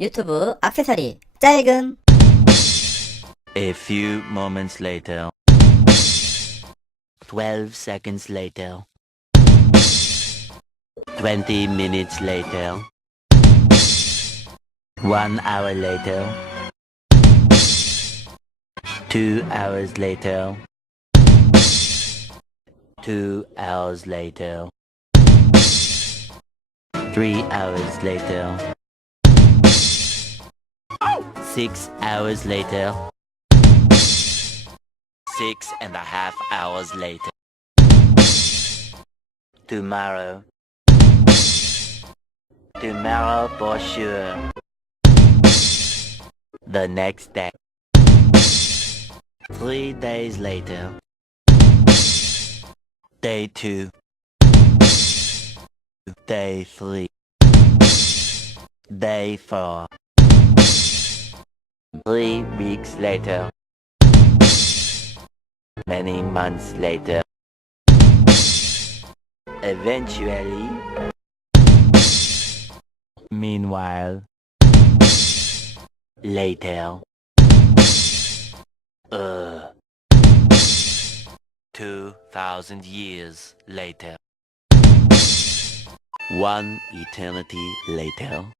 유튜브 악세사리 짤금. A few moments later. 12 seconds later. 20 minutes later. 1 hour later. 2 hours later. 2 hours later. 3 hours later. 6 hours later. 6.5 hours later. Tomorrow. Tomorrow for sure. The next day. 3 days later. Day 2. Day 3. Day 4. 3 weeks later. Many months later. Eventually. Meanwhile. Later. 2,000 years later. 1 eternity later.